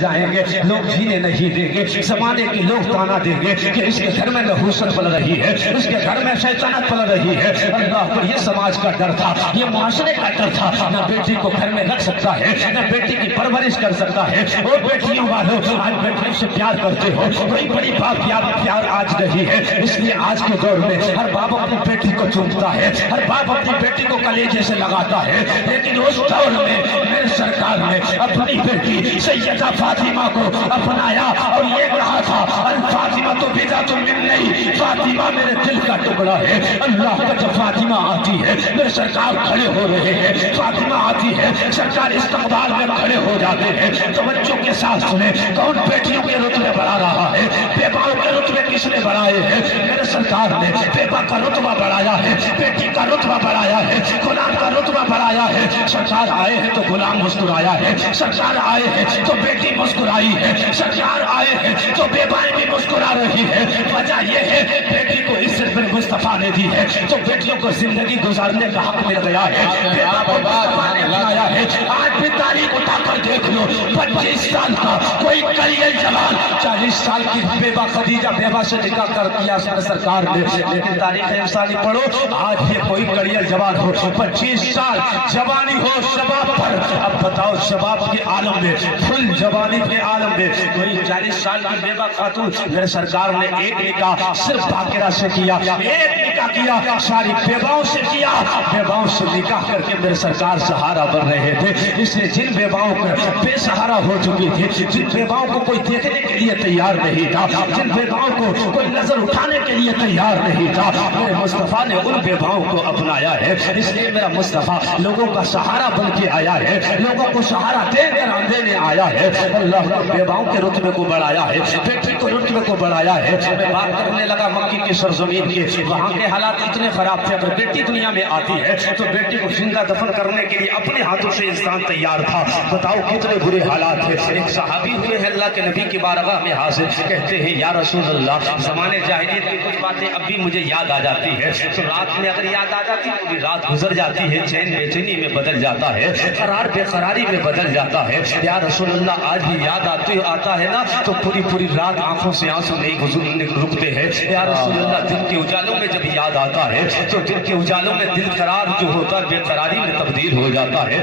جائیں گے، لوگ جینے نہیں دیں گے، زمانے کے لوگ تانا دیں گے کہ اس کے گھر میں نحوست پل رہی ہے، اس کے گھر میں شیطانت پل رہی ہے۔ اللہ پر یہ سماج کا ڈر تھا، یہ معاشرے کا ڈر تھا، نہ بیٹی کو گھر میں رکھ سکتا ہے، نہ بیٹی کی پرورش کر سکتا ہے۔ اور بیٹیوں والوں آج بیٹیوں سے پیار کرتے ہو، کوئی بڑی بات پیار آج نہیں ہے، اس لیے آج کے دور میں ہر باپ اپنی بیٹی کو چومتا ہے، ہر باپ اپنی بیٹی کو کلیجے سے لگاتا ہے، لیکن اس دور میں میرے سرکار نے اپنی بیٹی سیدہ فاطمہ کو اپنایا اور یہ کہا تھا الفاطمہ تو بضعۃ منی، فاطمہ میرے دل کا ٹکڑا ہے۔ اللہ کا جب فاطمہ آتی ہے میرے سرکار کھڑے ہو رہے ہیں، فاطمہ آتی ہے سرکار استقبال میں کھڑے ہو جاتے ہیں۔ توجہ کے ساتھ سنیں، کون بیٹیوں کے رتبے بڑھا رہا ہے؟ بیواؤں کے رتبے کس نے بڑھائے ہیں؟ میرے سرکار نے بیوہ کا رتبہ بڑھایا ہے، بیٹی کا رتبہ بڑھایا ہے، غلام کا رتبہ بڑھایا ہے۔ سرکار آئے ہیں تو غلام مسکرایا ہے، سرکار آئے ہیں تو بیٹی مسکرائی ہے، سرکار آئے ہیں تو بیوائیں بھی مسکرا رہی ہے۔ وجہ یہ ہے بیٹی کو عزت میں مصطفیٰ نے دی ہے تو بیٹیوں کو زندگی گزارنے کا حق مل گیا ہے، بیوہ کو مصطفیٰ نے بنایا ہے۔ آج بھی تاریخ اٹھا کر دیکھ لو، 25 سال کا کوئی کلیل جوان، 40 سال کی بیوہ خدیجہ بیوہ سے نکاح کر دیا سرکار نے، لیکن تاریخ انسانی پڑھو آج بھی کوئی کلیل جوان ہو 25 سال جوانی ہو شباب پر، اب بتاؤ شباب کے عالم میں، فل جوانی کے عالم میں کوئی 40 سال کی بیوہ خاتون، میرے سرکار نے ایک نکاح صرف باقرہ سے کیا، ایک نکاح کیا ساری بیواؤں سے کیا، بیواؤں سے نکاح کر کے میرے سرکار سہارا بن رہے تھے۔ اس لیے جن بیواؤں کو بے سہارا ہو چکی تھی، جن بیواؤں کو کوئی دیکھنے کے لیے تیار نہیں تھا، جن بیواؤں کو کوئی نظر اٹھانے کے لیے تیار نہیں تھا، میرے مصطفیٰ نے ان بیواؤں کو اپنایا ہے۔ اس لیے میرا مصطفیٰ لوگوں کا سہارا بن کے آیا ہے، لوگوں کو سہارا دینے آیا ہے۔ اللہ نے بیواؤں کے رتبے کو بڑھایا ہے، بیٹی کو رتبے کو بڑھایا ہے۔ میں بات کرنے لگا مکی کی سرزمین کے، وہاں کے حالات اتنے خراب تھے، اگر بیٹی دنیا میں آتی ہے تو بیٹی کو زندہ دفن کرنے کے لیے اپنے ہاتھوں سے انسان تیار تھا۔ بتاؤ کتنے برے حالات تھے۔ ایک صحابی ہوئے ہیں اللہ کے نبی کی بارگاہ میں حاضر، کہتے ہیں یا رسول اللہ زمانے جاہلیت کی کچھ باتیں اب بھی مجھے یاد آ جاتی ہے، تو رات میں اگر یاد آ جاتی تو بھی رات گزر جاتی ہے، چین بے چینی میں بدل جاتا ہے، قرار بے قراری میں بدل جاتا ہے۔ یا رسول اللہ آج بھی یاد آتا ہے نا تو پوری رات آنکھوں سے آنسو نہیں رکتے ہیں۔ یا رسول اللہ دن کے اجالوں میں جب یاد آتا ہے تو دن کے اجالوں میں دل قرار جو ہوتا ہے بے قراری میں تبدیل ہو جاتا ہے،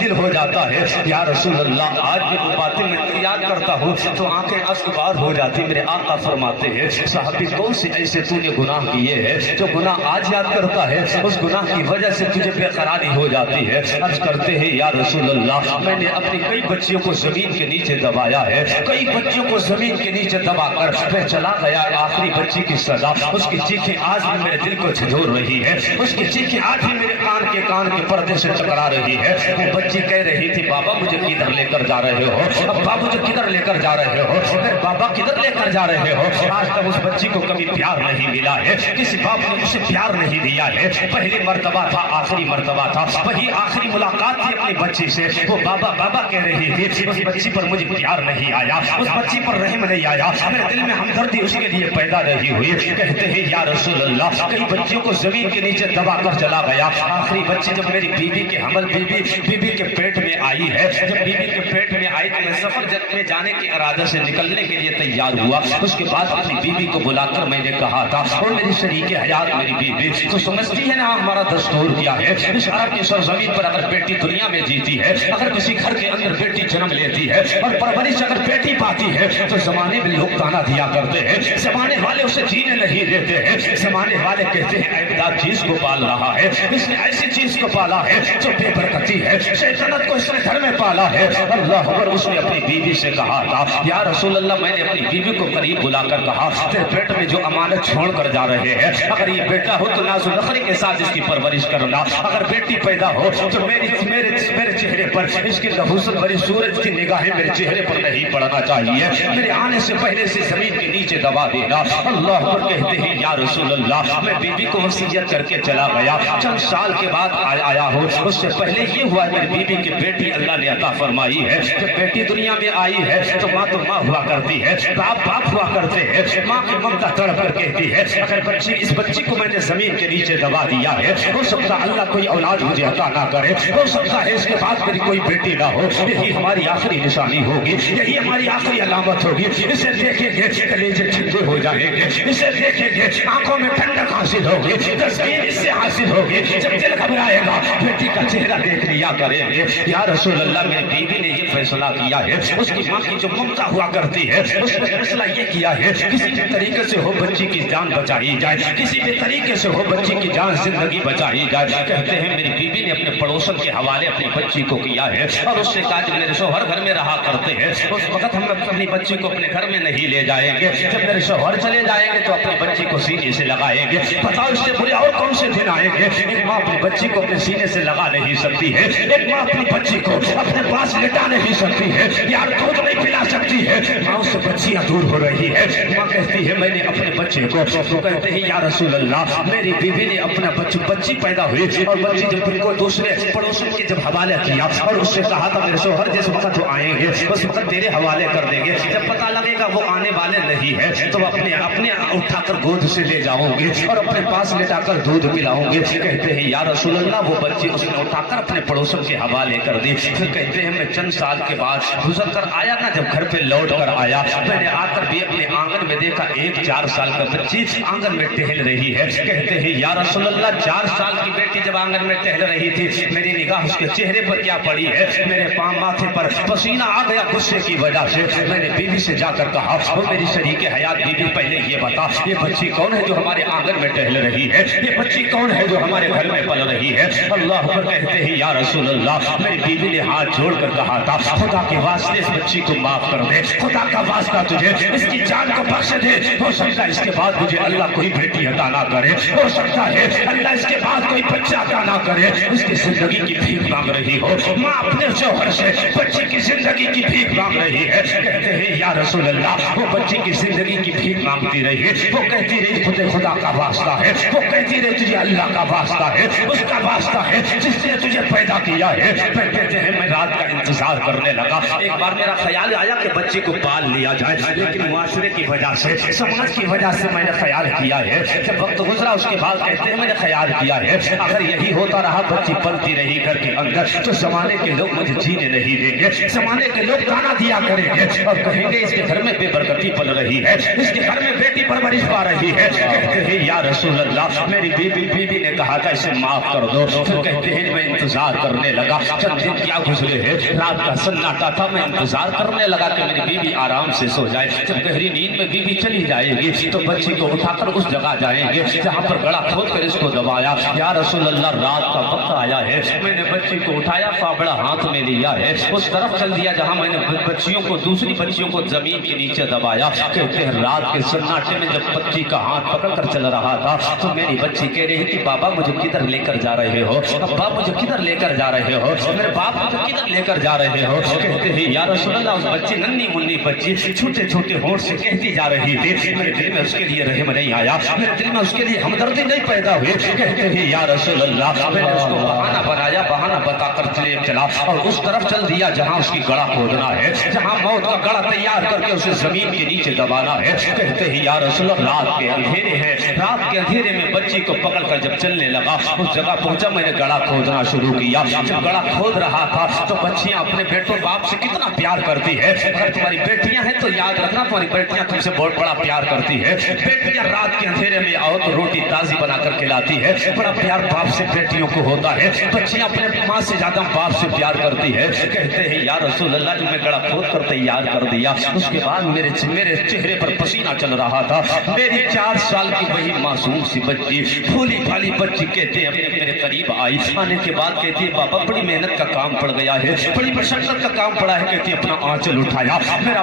دل ہو جاتا ہے۔ یا رسول اللہ آج بھی وہ باتیں میں یاد کرتا ہوں تو آنکھیں اشکبار ہو جاتی۔ میرے آقا فرماتے ہیں صحابی کون سے ایسے تو نے گناہ کیے ہیں جو گناہ آج یاد کرتا ہے اس گناہ کی وجہ سے تجھے بے قراری ہو جاتی ہے؟ عرض کرتے ہیں یا رسول اللہ میں نے اپنی کئی بچیوں کو زمین کے نیچے دبایا ہے، کئی بچیوں کو زمین کے نیچے دبا کر میں چلا گیا، آخری بچی کی سزا اس کی چیخیں آج بھی میرے دل کو جھنجھوڑ رہی ہے، اس کی چیخیں آج بھی میرے کان کے پردے سے ٹکرا رہی ہے۔ وہ بچی کہہ رہی تھی بابا مجھے کدھر لے کر جا رہے ہو؟ ابا مجھے کدھر لے کر جا رہے ہو؟ بابا کدھر لے کر جا رہے ہو؟ آج تک اس بچی کو کبھی پیار نہیں ملا ہے، کسی باپ نے اسے پیار نہیں دیا ہے۔ پہلی مرتبہ تھا، آخری مرتبہ تھا، وہی آخری ملاقات تھی اپنی بچی سے، وہ بابا بابا کہہ رہی تھی۔ اس بچی پر مجھے پیار نہیں آیا، اس بچی پر رحم نہیں آیا، میرے دل میں ہمدردی اس کے لیے پیدا نہیں ہوئی۔ کہتے ہیں یا رسول اللہ کئی بچیوں کو زمین کے نیچے دبا کر چلا گیا، آخری بچی جب میری بیوی کے حمل بیوی کے پیٹ میں آئی ہے، جب بیوی کے پیٹ میں آئی تو میں سفر میں جانے کے ارادے سے نکلنے کے لیے تیار ہوا۔ اس کے بعد اپنی بیوی کو بلا کر میں نے کہا تھا اور میری شریک حیات میری بیوی تو سمجھتی ہے نا ہمارا دستور کیا ہے، اس عرب کی سرزمین پر اگر بیٹی دنیا میں جیتی ہے، اگر کسی گھر کے اندر بیٹی جنم لیتی ہے اور پرورش اگر بیٹی پاتی ہے تو زمانے میں لوگ تانا دیا کرتے ہیں، زمانے والے اسے جینے نہیں دیتے ہیں، زمانے والے کہتے ہیں اعتدار چیز کو پال رہا ہے، اس نے ایسی چیز کو پالا ہے جو بے برکتی ہے، شیطنت کو اس نے گھر میں پالا ہے۔ اللہ اکبر، اس نے اپنی بیوی سے کہا تھا یا رسول اللہ میں نے اپنی بیوی کو قریب بلا کر کہا تیرے پیٹ میں جو امانت چھوڑ کر جا رہے ہیں، اگر یہ بیٹا ہو تو ناز و نخری کے ساتھ اس کی پرورش کرنا، اگر بیٹی پیدا ہو تو میرے چہرے پر اس کی نحوست بری سورج کی نگاہیں میرے چہرے پر نہیں پڑنا چاہیے، میرے آنے سے پہلے سے زمین کے نیچے دبا دینا۔ اللہ پر کہتے ہیں یا رسول اللہ میں بیوی کو وصیت کر کے چلا گیا، چند سال کے بعد آیا ہوں، اس سے پہلے یہ ہوا میری بیوی کی بیٹی اللہ نے عطا فرمائی ہے، جب بیٹی دنیا میں آئی ہے تو ماں ہوا کرتی ہے، باپ ہوا کرتے ہیں، ماں کی ممتا تڑپ کر کہتی ہے اگر اس بچی کو میں نے زمین کے نیچے دبا دیا ہے، ہو سکتا اللہ کوئی اولاد مجھے عطا نہ کرے، ہو سکتا ہے اس کے بعد میری کوئی بیٹی نہ ہو، یہی ہماری آخری نشانی ہوگی، یہی ہماری آخری علامت ہوگی، اسے دیکھیں گے کلیجے ٹھنڈے ہو جائیں گے، اسے دیکھیں گے آنکھوں میں ٹھنڈک حاصل ہوگی، تسکین اس سے حاصل ہوگی، جب دل گھبرائے گا بیٹی کا چہرہ دیکھ لیا کریں گے۔ یا رسول اللہ میری بیوی نے یہ فیصلہ کیا ہے، اس کی ماں کی جو ممتا ہوا کرتی ہے اس نے فیصلہ یہ کیا ہے کسی بھی طریقے سے ہو بچی کی جان بچائی جائے، کسی بھی طریقے سے ہو بچی کی جان زندگی بچائی جائے۔ کہتے ہیں میری بیوی نے اپنے پڑوسن کے حوالے اپنی بچی کو کیا ہے اور اس سے کہا جب میرے شوہر گھر میں رہا کرتے ہیں اس وقت ہم اپنی بچی کو اپنے گھر میں نہیں لے جائیں گے، جب میرے شوہر چلے جائیں گے تو اپنی بچی کو سینے سے لگائیں گے۔ بتاؤ اس سے برے اور کون سے دن آئیں گے؟ ایک ماں اپنی بچی کو اپنے سینے سے لگا نہیں سکتی ہے، ایک ماں اپنی بچی کو اپنے پاس لٹا نہیں سکتی ہے، یا دودھ نہیں پلا سکتی ہے، ماں سے بچیاں دور ہو رہی ہے۔ ماں کہتی ہے میں نے اپنے بچے کو، تو کہتے ہیں یا رسول اللہ میری بیوی نے اپنا بچی پیدا ہوئی اور بچی جب ان کو دوسرے پڑوسوں کے جب حوالے کیا اور اس سے کہا تھا میرے شوہر جس وقت وہ آئیں گے اس وقت تیرے حوالے کر دیں گے، جب پتہ لگے گا وہ آنے والے نہیں ہے تو اپنے اٹھا کر گود سے لے جاؤں گے اور اپنے پاس لٹا کر دودھ پلاؤں گے۔ کہتے ہیں یا رسول اللہ وہ بچی اس نے اٹھا کر اپنے پڑوسوں کے حوالے کر دی۔ پھر کہتے ہیں میں چند سال کے بعد گزر کر آیا نا، جب گھر پہ لوٹ کر آیا میں نے آ کر بھی اپنے آنگن میں دیکھا ایک 4 سال کا بچی آنگن میں ٹہل رہی ہے۔ کہتے ہیں یا رسول اللہ 4 سال کی بیٹی جب آنگن میں ٹہل رہی تھی میری نگاہ اس کے چہرے پر کیا پڑی ہے، میرے پاؤں ماتھے پر پسینہ آ گیا غصے کی وجہ سے۔ میں نے بیوی سے جا کر کہا وہ میری شریک حیات بیوی پہلے یہ بتا یہ بچی کون ہے جو ہمارے آنگن میں ٹہل رہی ہے، یہ بچی کون ہے جو ہمارے گھر میں پل رہی ہے؟ اللہ پر کہتے ہیں یا رسول اللہ میری بیوی نے ہاتھ جوڑ کر کہا تھا خدا کے واسطے اس بچی کو معاف کر دے، خدا کا واسطہ تجھے اس کی جان کو بخش دے، ہو سکتا ہے اس کے بعد مجھے اللہ کوئی بیٹی عطا نہ کرے، ہو سکتا ہے اللہ اس کے بعد کوئی بچہ عطا نہ کرے۔ اس کی زندگی کی بھیک مانگ رہی ہو، ماں اپنے شوہر سے بچی کی زندگی کی بھیک مانگ رہی ہے۔ کہتے ہیں یا رسول اللہ وہ بچی کی زندگی کی بھیک مانگتی رہی، وہ کہتی رہی خدا کا واسطہ ہے، وہ کہتی رہی تجھے اللہ کا واسطہ ہے، اس کا واسطہ ہے جس نے تجھے پیدا کیا ہے۔ پھر کہتے ہیں میں رات کا انتظار کرنے لگا، ایک بار میرا خیال آیا کہ بچے کو پال لیا جائے، لیکن معاشرے کی وجہ سے سماج کی وجہ سے میں نے خیال کیا ہے۔ جب وقت گزرا اس کے بعد کہتے ہیں میں نے خیال کیا ہے اگر یہی ہوتا رہا بچی پلتی رہی گھر کے اندر تو زمانے کے لوگ مجھے جینے نہیں دیں گے، زمانے کے لوگ گانا دیا کریں گے اور کہیں گے اس کے گھر میں بے برکتی پل رہی ہے، اس کے گھر میں بیٹی پرورش پا رہی ہے۔ کہتے ہیں یا رسول اللہ میری بیوی نے کہا تھا اسے معاف کر دو۔ پھر کہتے ہیں میں انتظار کرنے لگا، چند دن کیا گزرے ہیں، رات کا سناٹا تھا، میں انتظار کرنے لگا کہ میری بیوی آرام سے سو جائے، جب گہری نیند میں بیوی چلی جائے گی تو بچی کو اٹھا کر اس جگہ جائیں گے جہاں پر گڑا کھود کر اس کو دبایا۔ یا رسول اللہ رات کا وقت آیا ہے، میں نے بچی کو اٹھایا، فابڑا ہاتھ میں لیا ہے، اس طرف چل دیا جہاں میں نے دوسری بچیوں کو زمین کے نیچے دبایا۔ کہتے ہیں رات کے سناٹے میں جب بچی کا ہاتھ پکڑ کر چل رہا تھا تو میری بچی کہہ رہی تھی بابا مجھے کدھر لے کر جا رہے ہو، ابا مجھے کدھر لے کر جا رہے ہو، میرے باپ مجھے کدھر لے کر جا رہے ہو۔ کہتے ہیں یا رسول اللہ اس بچی ننھی منی بچی چھوٹے چھوٹے ہونٹ سے کہتی جا رہی تھی، میرے دل میں اس کے لیے رحم نہیں آیا، میرے دل میں اس کے لیے ہمدردی نہیں پیدا ہوئی۔ کہتے ہیں یا رسول اللہ میں نے اس کو بہانہ بنایا، بہانہ بتا کر چلا اور اس طرف چل دیا جہاں اس کی گڑا کھودنا ہے، جہاں موت کا گڑا تیار کر کے اسے زمین کے نیچے دبانا ہے۔ کہتے ہیں یا رسول اللہ رات کے اندھیرے ہیں، رات کے اندھیرے میں بچی کو پکڑ کر جب چلنے لگا اس جگہ پہنچا، میں نے گڑا کھودنا شروع کیا۔ جب گڑا کھود رہا تھا تو بچیاں اپنے بیٹوں باپ سے کتنا پیار کرتی ہے، اگر تمہاری بیٹیاں ہیں تو یاد رکھنا تمہاری بیٹیاں تم سے بہت بڑا پیار کرتی ہے۔ بیٹیاں رات کے اندھیرے میں آؤ تو روٹی تازی بنا کر کھلاتی ہے، بڑا پیار باپ سے بیٹیوں کو ہوتا ہے، بچیاں اپنے ماں سے زیادہ باپ سے پیار کرتی ہے۔ کہتے ہیں یا رسول اللہ جب میں گڑا کھود کر تیار کر دیا اس کے بعد میرے چہرے پر پسینہ چل رہا تھا، میری 4 سال کی وہی معصوم سی بچی بھولی بھالی بچی کہتے ہیں میرے قریب آئی، آنے کے بعد کہتی ہے بابا بڑی محنت کا کام پڑ گیا ہے، بڑی مشقت کا کام پڑا ہے، کہتی ہے اپنا آنچل اٹھایا، میرا